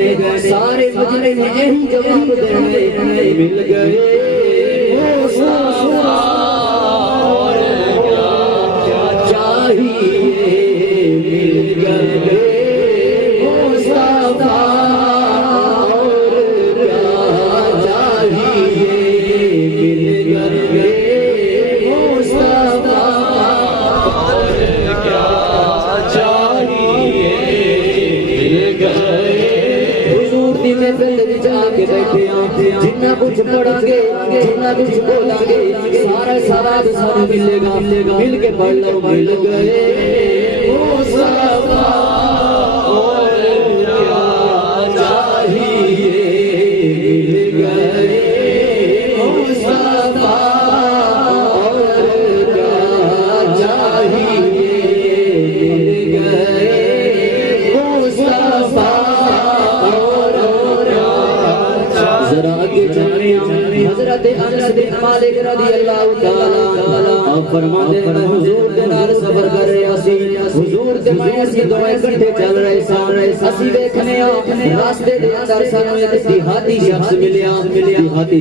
نے سارے مجرم یہی جواب دینے مل گئے اور کیا چاہیے مل گئے مصطفیٰ اور کیا چاہیے مل گئے مصطفیٰ اور کیا چاہیے مل گئے حضور دی محفل وچ آ کے بیٹھے جتنا کچھ پڑھیں گے جتنا کچھ بولیں گے سارا ثواب سانوں ملے گا مل کے پڑھ لو مل گئے مصطفیٰ اور کیا چاہیے مل گئے مصطفیٰ اور کیا چاہیے مل گئے مصطفیٰ ذرا آگے چلنے حضرت انس بن مالک رضی اللہ تعالی آپ فرماتے ہیں حضور دے نال سفر کر رہے اسی حضور دے میں اسی دوئے کٹھے چل رہے سارے اسی دیکھنے راستے دے اندر سانوں ایک دیہاتی شخص ملیا دیہاتی